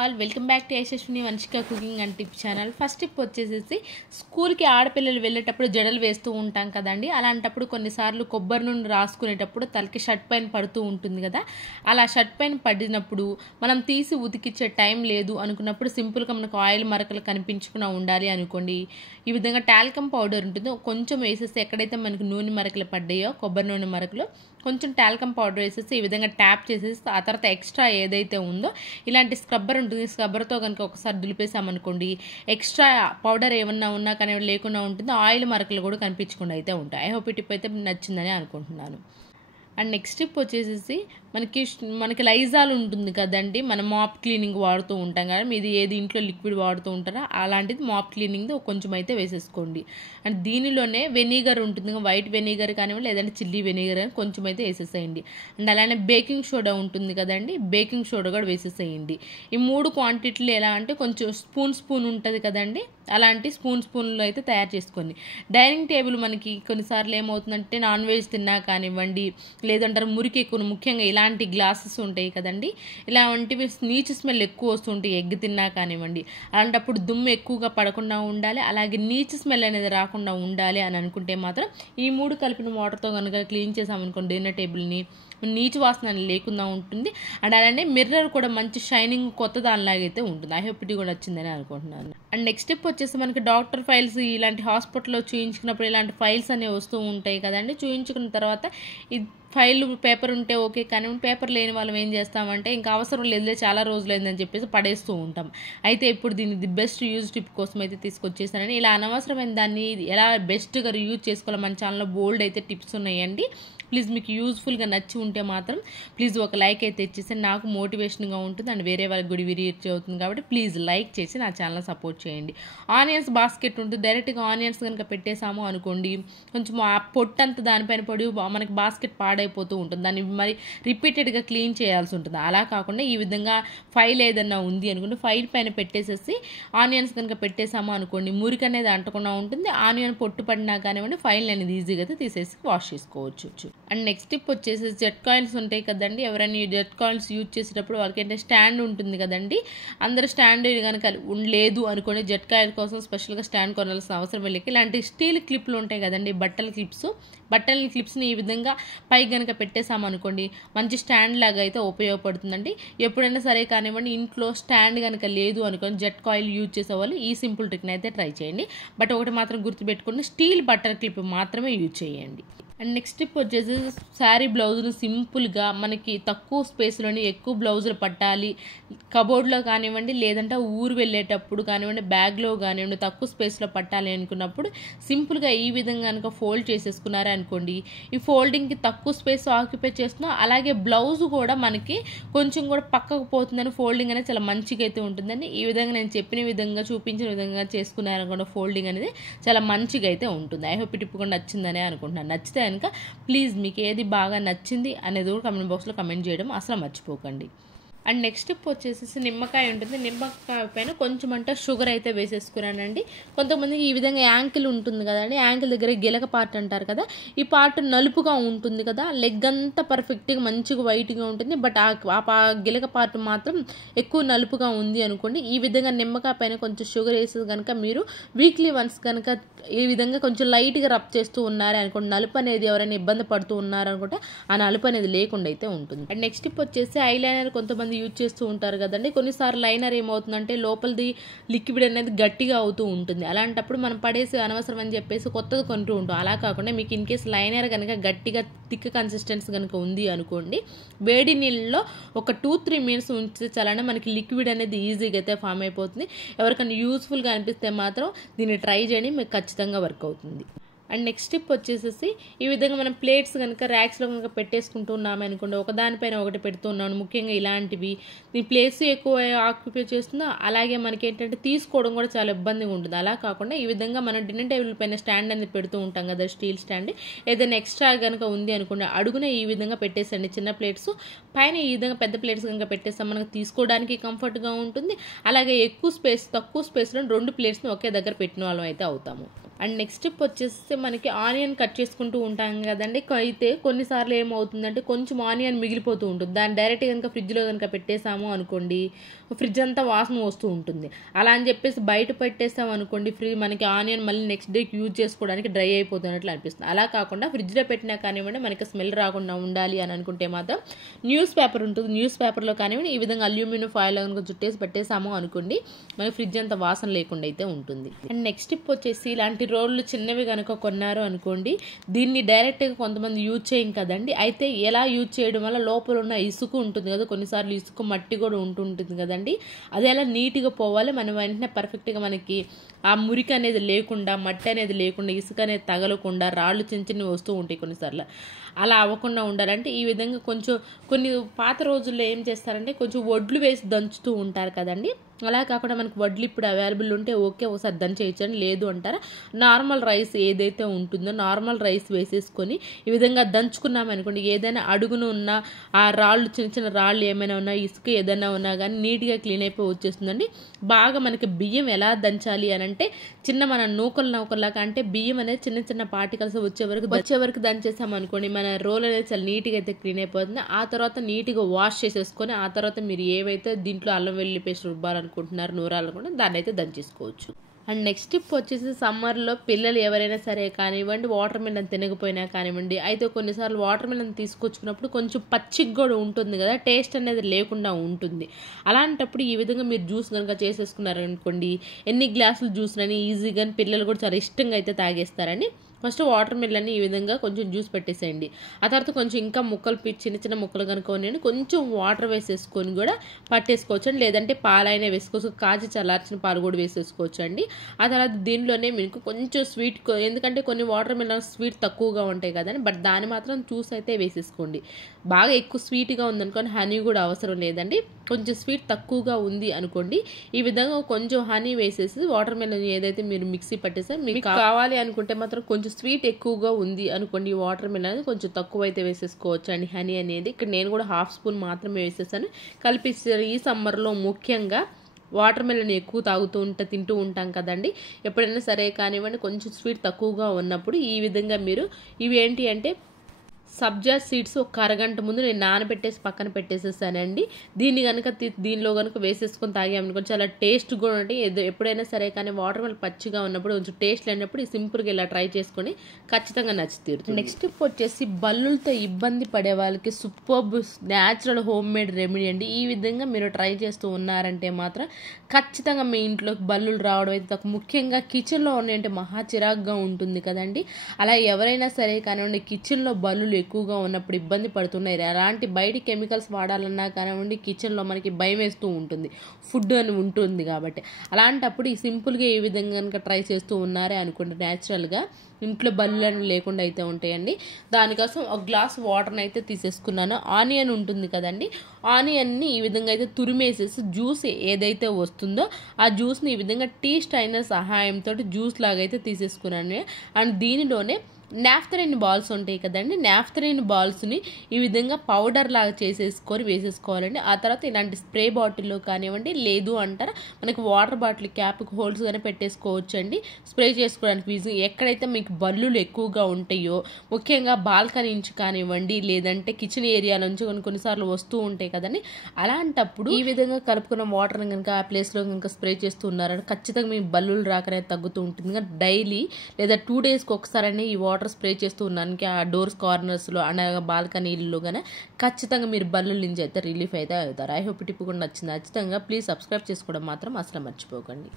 All welcome back to Yashaswini Vamshika cooking and tip channel. First tip వచ్చేసేసి స్కూల్కి ఆడపిల్లలు వెళ్ళేటప్పుడు జడలు వేస్తూ ఉంటాం కదండి. అలాంటప్పుడు కొన్నిసార్లు కొబ్బరి నూనె రాసుకునేటప్పుడు తలకి షర్ట్ పైన పడుతూ ఉంటుంది కదా. అలా షర్ట్ పైన పడినప్పుడు మనం తీసి ఉతికిచ్చే టైం లేదు అనుకున్నప్పుడు సింపుల్గా మనకు ఆయిల్ మరకలు కనిపించకుండా ఉండాలి అనుకోండి. ఈ విధంగా టాల్కమ్ పౌడర్ ఉంటుంది, కొంచెం వేసేసి ఎక్కడైతే మనకు నూనె మరకలు పడ్డాయో కొబ్బరి నూనె మరకలు కొంచెం టాల్కమ్ పౌడర్ వేసేసి ఈ విధంగా ట్యాప్ చేసేసి ఆ తర్వాత ఎక్స్ట్రా ఏదైతే ఉందో ఇలాంటి స్క్రబ్బర్ ఉంటుంది, స్క్రబ్బర్తో కనుక ఒకసారి దులిపేసామనుకోండి ఎక్స్ట్రా పౌడర్ ఏమన్నా ఉన్నా కానీ లేకుండా ఉంటుంది, ఆయిల్ మరకలు కూడా కనిపించకుండా అయితే ఉంటాయి. ఐ హోప్ ఈ టిప్ అయితే నచ్చిందని అనుకుంటున్నాను. అండ్ నెక్స్ట్ టిప్ వచ్చేసేసి మనకి లైజాల్ ఉంటుంది కదండి, మనం మాప్ క్లీనింగ్ వాడుతూ ఉంటాం కదా. మీది ఏది ఇంట్లో లిక్విడ్ వాడుతూ ఉంటారో అలాంటిది మాప్ క్లీనింగ్ది కొంచెం అయితే వేసేసుకోండి. అండ్ దీనిలోనే వెనిగర్ ఉంటుంది, వైట్ వెనిగర్ కానివ్వండి లేదంటే చిల్లీ వెనిగర్ అని కొంచెం అయితే వేసేసేయండి. అండ్ అలానే బేకింగ్ సోడా ఉంటుంది కదండి, బేకింగ్ సోడా కూడా వేసేసేయండి. ఈ 3 క్వాంటిటీలు ఎలా అంటే కొంచెం స్పూన్ ఉంటుంది కదండి, అలాంటి స్పూన్లు అయితే తయారు చేసుకోండి. డైనింగ్ టేబుల్ మనకి కొన్నిసార్లు ఏమవుతుందంటే నాన్ వెజ్ తిన్నా కానివ్వండి లేదంటారు మురికి ఎక్కువ, ముఖ్యంగా ఇలాంటి గ్లాసెస్ ఉంటాయి కదండి, ఇలాంటివి నీచు స్మెల్ ఎక్కువ వస్తుంటాయి ఎగ్ తిన్నా కానివ్వండి. అలాంటప్పుడు దుమ్ము ఎక్కువగా పడకుండా ఉండాలి, అలాగే నీచు స్మెల్ అనేది రాకుండా ఉండాలి అని అనుకుంటే మాత్రం ఈ 3 కలిపిన వాటర్తో కనుక క్లీన్ చేసామనుకోండి డిన్నర్ టేబుల్ని, నీచు వాసన లేకుండా ఉంటుంది. అండ్ అలానే మిర్రర్ కూడా మంచి షైనింగ్ కొత్త దానిలాగైతే ఉంటుంది. ఐ హోప్ ఇది కూడా వచ్చిందని అనుకుంటున్నాను. అండ్ నెక్స్ట్ స్టెప్ వచ్చేసి మనకి డాక్టర్ ఫైల్స్ ఇలాంటి హాస్పిటల్లో చూయించుకున్నప్పుడు ఇలాంటి ఫైల్స్ అనేవి వస్తూ ఉంటాయి కదండి. చూయించుకున్న తర్వాత ఈ ఫైల్ పేపర్ ఉంటే ఓకే, కానీ పేపర్ లేని వాళ్ళం ఏం చేస్తామంటే ఇంకా అవసరం లేదులే చాలా రోజులైందని చెప్పేసి పడేస్తూ ఉంటాం. అయితే ఇప్పుడు దీన్ని ది బెస్ట్ యూజ్ టిప్ కోసం అయితే తీసుకొచ్చేసానని. ఇలా అనవసరమైన దాన్ని ఎలా బెస్ట్గా యూజ్ చేసుకోవాలి మన ఛానల్లో బోల్డ్ అయితే టిప్స్ ఉన్నాయండి. ప్లీజ్ మీకు యూజ్ఫుల్గా నచ్చి ఉంటే మాత్రం ప్లీజ్ ఒక లైక్ అయితే ఇచ్చేసి నాకు మోటివేషన్గా ఉంటుంది అండ్ వేరే వాళ్ళకి కూడా రీచ్ అవుతుంది కాబట్టి ప్లీజ్ లైక్ చేసి నా ఛానల్ సపోర్ట్ చేయండి. ఆనియన్స్ బాస్కెట్ ఉంటుంది, డైరెక్ట్గా ఆనియన్స్ కనుక పెట్టేసాము అనుకోండి కొంచెం ఆ పొట్టంతా దానిపైన పడి మనకి బాస్కెట్ పాడైపోతూ ఉంటుంది, దాన్ని మరి రిపీటెడ్గా క్లీన్ చేయాల్సి ఉంటుంది. అలా కాకుండా ఈ విధంగా ఫైల్ ఏదన్నా ఉంది అనుకుంటే ఫైల్ పైన పెట్టేసేసి ఆనియన్స్ కనుక పెట్టేసాము అనుకోండి మురికి అనేది అంటకుండా ఉంటుంది, ఆనియన్ పొట్టు పడినా కానివ్వండి ఫైల్ అనేది ఈజీగా అయితే తీసేసి వాష్ చేసుకోవచ్చు. అండ్ నెక్స్ట్ టిప్ వచ్చేసి జెట్ కాయిల్స్ ఉంటాయి కదండి, ఎవరైనా ఈ జెట్ కాయిల్స్ యూజ్ చేసేటప్పుడు వాళ్ళకి ఏంటంటే స్టాండ్ ఉంటుంది కదండి. అందరూ స్టాండ్ కనుక లేదు అనుకోండి జెట్ కాయిల్ కోసం స్పెషల్గా స్టాండ్ కొనాల్సిన అవసరం వెళ్ళి ఇలాంటి స్టీల్ క్లిప్లు ఉంటాయి కదండి, బట్టల క్లిప్స్ని ఈ విధంగా పై కనుక పెట్టేసామనుకోండి మంచి స్టాండ్ లాగా అయితే ఉపయోగపడుతుందండి. ఎప్పుడైనా సరే కానివ్వండి ఇంట్లో స్టాండ్ కనుక లేదు అనుకోండి జెట్ కాయిల్ యూజ్ చేసేవాళ్ళు ఈ సింపుల్ ట్రిక్ని అయితే ట్రై చేయండి. బట్ ఒకటి మాత్రం గుర్తుపెట్టుకోండి, స్టీల్ బట్టల క్లిప్ మాత్రమే యూజ్ చేయండి. అండ్ నెక్స్ట్ టిప్ వచ్చేసి శారీ బ్లౌజులు సింపుల్గా మనకి తక్కువ స్పేస్లోని ఎక్కువ బ్లౌజులు పట్టాలి, కబోర్డ్లో కానివ్వండి లేదంటే ఊరు వెళ్ళేటప్పుడు కానివ్వండి బ్యాగ్లో కానివ్వండి తక్కువ స్పేస్లో పట్టాలి అనుకున్నప్పుడు సింపుల్గా ఈ విధంగా కనుక ఫోల్డ్ చేసేసుకున్నారే అనుకోండి ఈ ఫోల్డింగ్కి తక్కువ స్పేస్ ఆక్యుపై చేస్తున్నాం, అలాగే బ్లౌజ్ కూడా మనకి కొంచెం కూడా పక్కకు పోతుందని ఫోల్డింగ్ అనేది చాలా మంచిగా అయితే ఉంటుందని ఈ విధంగా నేను చెప్పిన విధంగా చూపించిన విధంగా చేసుకున్నారనుకోండి ఫోల్డింగ్ అనేది చాలా మంచిగా అయితే ఉంటుంది. ఐ హోప్ ఈ టిప్ కూడా నచ్చిందనే అనుకుంటున్నాను. నచ్చితే కనుక ప్లీజ్ మీకు ఏది బాగా నచ్చింది అనేది కూడా కమెంట్ బాక్స్లో కమెంట్ చేయడం అసలు మర్చిపోకండి. అండ్ నెక్స్ట్ టిప్ వచ్చేసి నిమ్మకాయ ఉంటుంది, నిమ్మకాయ పైన కొంచెం అంటే షుగర్ అయితే వేసేసుకున్నానండి. కొంతమందికి ఈ విధంగా యాంకిల్ ఉంటుంది కదండి, యాంకిల్ దగ్గర గిలక పార్ట్ అంటారు కదా, ఈ పార్ట్ నలుపుగా ఉంటుంది కదా, లెగ్ అంతా పర్ఫెక్ట్గా మంచిగా వైట్గా ఉంటుంది, బట్ ఆ గిలక పార్ట్ మాత్రం ఎక్కువ నలుపుగా ఉంది అనుకోండి ఈ విధంగా నిమ్మకాయ పైన కొంచెం షుగర్ వేసి కనుక మీరు వీక్లీ వన్స్ కనుక ఈ విధంగా కొంచెం లైట్గా రబ్ చేస్తూ ఉన్నారే అనుకోండి నలుపు అనేది ఎవరైనా ఇబ్బంది పడుతూ ఉన్నారనుకుంటే ఆ నలుపు అనేది లేకుండా అయితే ఉంటుంది. అండ్ నెక్స్ట్ టిప్ వచ్చేసి ఐలైనర్ కొంతమంది యూజ్ చేస్తూ ఉంటారు కదండి, కొన్నిసార్లు లైనర్ ఏమవుతుందంటే లోపలిది లిక్విడ్ అనేది గట్టిగా అవుతూ ఉంటుంది, అలాంటప్పుడు మనం పడేసి అనవసరం అని చెప్పేసి కొత్తది కొంటూ ఉంటాం. అలా కాకుండా మీకు ఇన్ కేసు లైనర్ కనుక గట్టిగా థిక్ కన్సిస్టెన్సీ కనుక ఉంది అనుకోండి వేడి నీళ్ళలో ఒక 2-3 మినిట్స్ ఉంచితే చాలంటే మనకి లిక్విడ్ అనేది ఈజీగా అయితే ఫామ్ అయిపోతుంది. ఎవరికైనా యూస్ఫుల్గా అనిపిస్తే మాత్రం దీన్ని ట్రై చేయండి, మీకు ఖచ్చితంగా వర్క్ అవుతుంది. అండ్ నెక్స్ట్ టిప్ వచ్చేసేసి ఈ విధంగా మనం ప్లేట్స్ కనుక ర్యాక్స్లో కనుక పెట్టేసుకుంటూ ఉన్నాము అనుకోండి ఒకదానిపైన ఒకటి పెడుతూ ఉన్నాను, ముఖ్యంగా ఇలాంటివి ఈ ప్లేస్ ఎక్కువ ఆక్యుపై చేస్తుందో అలాగే మనకి ఏంటంటే తీసుకోవడం కూడా చాలా ఇబ్బందిగా ఉంటుంది. అలా కాకుండా ఈ విధంగా మనం డిన్నర్ టేబుల్ పైన స్టాండ్ అనేది పెడుతూ ఉంటాం కదా స్టీల్ స్టాండ్, ఏదైనా ఎక్స్ట్రా కనుక ఉంది అనుకోండి అడుగున ఈ విధంగా పెట్టేసండి చిన్న ప్లేట్స్, పైన ఈ విధంగా పెద్ద ప్లేట్స్ కనుక పెట్టేస్తాం మనకు తీసుకోవడానికి కంఫర్ట్గా ఉంటుంది, అలాగే తక్కువ స్పేస్లో 2 ప్లేట్స్ని ఒకే దగ్గర పెట్టిన వాళ్ళం అయితే అవుతాము. అండ్ నెక్స్ట్ టిప్ వచ్చేసి మనకి ఆనియన్ కట్ చేసుకుంటూ ఉంటాం కదండి. అయితే కొన్నిసార్లు ఏమవుతుందంటే కొంచెం ఆనియన్ మిగిలిపోతూ ఉంటుంది. దాన్ని డైరెక్ట్ కనుక ఫ్రిడ్జ్లో కనుక పెట్టేసాము అనుకోండి, ఫ్రిడ్జ్ అంతా వాసన వస్తూ ఉంటుంది. అలా అని చెప్పేసి బయట పెట్టేసాము అనుకోండి, మనకి ఆనియన్ మళ్ళీ నెక్స్ట్ డేకి యూజ్ చేసుకోవడానికి డ్రై అయిపోతున్నట్లు అనిపిస్తుంది. అలా కాకుండా ఫ్రిడ్జ్లో పెట్టినా కానివ్వండి, మనకి స్మెల్ రాకుండా ఉండాలి అని అనుకుంటే మాత్రం న్యూస్ పేపర్ ఉంటుంది. న్యూస్ పేపర్లో కానివ్వండి ఈ విధంగా అల్యూమినియం ఫాయిల్ కనుక చుట్టేసి పెట్టేసాము అనుకోండి, మనకి ఫ్రిడ్జ్ అంతా వాసన లేకుండా అయితే ఉంటుంది. అండ్ నెక్స్ట్ టిప్ వచ్చేసి ఇలాంటి రోళ్ళు చిన్నవి కనుక కొన్నారు అనుకోండి, దీన్ని డైరెక్ట్గా కొంతమంది యూజ్ చేయం కదండి. అయితే ఎలా యూజ్ చేయడం వల్ల లోపల ఉన్న ఇసుక ఉంటుంది కదా, కొన్నిసార్లు ఇసుక మట్టి కూడా ఉంటుంటుంది కదండి, అది ఎలా నీట్గా పోవాలి, మనం వెంటనే పర్ఫెక్ట్గా మనకి ఆ మురికి అనేది లేకుండా, మట్టి అనేది లేకుండా, ఇసుక అనేది తగలకుండా, రాళ్ళు చిన్న చిన్నవి వస్తూ ఉంటాయి కొన్నిసార్లు. అలా అవ్వకుండా ఉండాలంటే ఈ విధంగా కొన్ని పాత రోజుల్లో ఏం చేస్తారంటే కొంచెం వడ్లు వేసి దంచుతూ ఉంటారు కదండి. అలా కాకుండా మనకు వడ్లు ఇప్పుడు అవైలబుల్ ఉంటే ఓకే, ఒకసారి దంచేయచ్చండి. లేదు అంటారా, నార్మల్ రైస్ ఏదైతే ఉంటుందో నార్మల్ రైస్ వేసేసుకొని ఈ విధంగా దంచుకున్నామనుకోండి, ఏదైనా అడుగున ఉన్న ఆ రాళ్ళు చిన్న చిన్న రాళ్ళు ఏమైనా ఉన్నా, ఇసుక ఏదైనా ఉన్నా కానీ నీట్గా క్లీన్ అయిపోయి వచ్చేస్తుందండి. బాగా మనకి బియ్యం ఎలా దంచాలి అని అంటే మన నూకల్లాగా, అంటే బియ్యం అనేది చిన్న చిన్న పార్టికల్స్ వచ్చే వరకు దంచేసామనుకోండి, మన రోల్ అనేది చాలా నీట్గా అయితే క్లీన్ అయిపోతుంది. ఆ తర్వాత నీట్గా వాష్ చేసేసుకొని ఆ తర్వాత మీరు ఏవైతే దీంట్లో అల్లం వెల్లుల్లి పేస్ట్ రుబ్బాలనుకుంటున్నారు, నూరాలనుకుంటున్నారు, దాన్ని అయితే దంచేసుకోవచ్చు. అండ్ నెక్స్ట్ టిప్ వచ్చేసి సమ్మర్లో పిల్లలు ఎవరైనా సరే కానివ్వండి, వాటర్ మిలన్ తినకపోయినా కానివ్వండి, అయితే కొన్నిసార్లు వాటర్ మిలన్ తీసుకొచ్చుకున్నప్పుడు కొంచెం పచ్చిగా కూడా ఉంటుంది కదా, టేస్ట్ అనేది లేకుండా ఉంటుంది. అలాంటప్పుడు ఈ విధంగా మీరు జ్యూస్ కనుక చేసేసుకున్నారనుకోండి, ఎన్ని గ్లాసులు జ్యూస్ అని ఈజీగా పిల్లలు కూడా చాలా ఇష్టంగా అయితే తాగేస్తారని. ఫస్ట్ వాటర్ మిలన్ని ఈ విధంగా కొంచెం జ్యూస్ పెట్టేసేయండి. ఆ తర్వాత కొంచెం ఇంకా చిన్న చిన్న ముక్కలు కనుక కొంచెం వాటర్ వేసేసుకొని కూడా పట్టేసుకోవచ్చు అండి. లేదంటే పాలైనా వేసుకోవచ్చు, కాచి చల్లార్చిన పాలు కూడా వేసేసుకోవచ్చు అండి. ఆ తర్వాత దీనిలోనే మీకు కొంచెం స్వీట్, ఎందుకంటే కొన్ని వాటర్ మిలన్ స్వీట్ తక్కువగా ఉంటాయి కదండి, బట్ దాన్ని మాత్రం చూసి అయితే వేసేసుకోండి. బాగా ఎక్కువ స్వీట్గా ఉందనుకోండి హనీ కూడా అవసరం లేదండి. కొంచెం స్వీట్ తక్కువగా ఉంది అనుకోండి, ఈ విధంగా కొంచెం హనీ వేసేసి వాటర్ మిలన్ ఏదైతే మీరు మిక్సీ పట్టేసారో, మీకు కావాలి అనుకుంటే మాత్రం కొంచెం స్వీట్ ఎక్కువగా ఉంది అనుకోండి, వాటర్ మిలన్ కొంచెం తక్కువ అయితే వేసేసుకోవచ్చు అండి హనీ అనేది. ఇక్కడ నేను కూడా 1/2 స్పూన్ మాత్రమే వేసేసాను. కలిపిస్తారు. ఈ సమ్మర్లో ముఖ్యంగా వాటర్ మిలన్ ఎక్కువ తింటూ ఉంటాం కదండి, ఎప్పుడైనా సరే కానివ్వండి కొంచెం స్వీట్ తక్కువగా ఉన్నప్పుడు ఈ విధంగా మీరు ఇవి ఏంటి అంటే సబ్జా సీడ్స్ ఒక అరగంట ముందు నేను నానబెట్టేసి పక్కన పెట్టేసేసానండి. దీనిలో కనుక వేసేసుకొని తాగామనుకోండి చాలా టేస్ట్ కూడా ఉంటాయి. ఎప్పుడైనా సరే కానీ వాటర్ మిలన్ పచ్చిగా ఉన్నప్పుడు కొంచెం టేస్ట్ లేనప్పుడు సింపుల్గా ఇలా ట్రై చేసుకొని ఖచ్చితంగా నచ్చి తీరుతుంది. నెక్స్ట్ వచ్చేసి బల్లులతో ఇబ్బంది పడే వాళ్ళకి superb natural home made remedy అండి. ఈ విధంగా మీరు ట్రై చేస్తూ ఉన్నారంటే మాత్రం ఖచ్చితంగా మీ ఇంట్లోకి బల్లులు రావడం అయితే ముఖ్యంగా కిచెన్లో ఉన్నాయంటే మహా చిరాగ్గా ఉంటుంది కదండి. అలా ఎవరైనా సరే కానివ్వండి కిచెన్లో బల్లులు ఎక్కువగా ఉన్నప్పుడు ఇబ్బంది పడుతున్నాయి, అలాంటి బయట కెమికల్స్ వాడాలన్నా కానివ్వండి కిచెన్లో మనకి భయం వేస్తూ ఉంటుంది, ఫుడ్ అని ఉంటుంది కాబట్టి. అలాంటప్పుడు ఈ సింపుల్గా ఈ విధంగా కనుక ట్రై చేస్తూ ఉన్నారే అనుకోండి, న్యాచురల్గా ఇంట్లో బల్లులను లేకుండా అయితే ఉంటాయండి. దానికోసం ఒక గ్లాస్ వాటర్ని అయితే తీసేసుకున్నాను. ఆనియన్ ఉంటుంది కదండి, ఆనియన్ని ఈ విధంగా అయితే తురిమేసేసి జ్యూస్ ఏదైతే వస్తుందో ఆ జ్యూస్ని ఈ విధంగా టీ స్ట్రైనర్ సహాయంతో జ్యూస్ లాగా అయితే తీసేసుకున్నాను. అండ్ దీనిలోనే నాఫ్థలిన్ బాల్స్ ఉంటాయి కదండి, నాఫ్థలిన్ బాల్స్ని ఈ విధంగా పౌడర్ లాగా చేసేసుకొని వేసేసుకోవాలండి. ఆ తర్వాత ఇలాంటి స్ప్రే బాటిల్లో కానివ్వండి, లేదు అంటారా మనకి వాటర్ బాటిల్ క్యాప్కి హోల్స్ కానీ పెట్టేసుకోవచ్చు అండి, స్ప్రే చేసుకోవడానికి ఈజీ. ఎక్కడైతే మీకు బల్లులు ఎక్కువగా ఉంటాయో ముఖ్యంగా బాల్కనీ నుంచి కానివ్వండి, లేదంటే కిచెన్ ఏరియా నుంచి కొన్నిసార్లు వస్తూ ఉంటాయి కదండి, అలాంటప్పుడు ఈ విధంగా కలుపుకున్న వాటర్ని కనుక ఆ ప్లేస్లో కనుక స్ప్రే చేస్తూ ఉన్నారంటే ఖచ్చితంగా మీ బల్లులు రాకనే తగ్గుతూ ఉంటుంది. కానీ డైలీ లేదా 2 డేస్కి ఒకసారి ఈ వాటర్ స్ప్రే చేస్తూ ఉన్నాను ఆ డోర్స్ కార్నర్స్లో అనగా బాల్కనీల్లో కానీ ఖచ్చితంగా మీరు బల్లుల నుంచి అయితే రిలీఫ్ అయితే అవుతారు. ఐ హోప్ టిప్ కూడా నచ్చింది. ఖచ్చితంగా ప్లీజ్ సబ్స్క్రైబ్ చేసుకోవడం మాత్రం అసలు మర్చిపోకండి.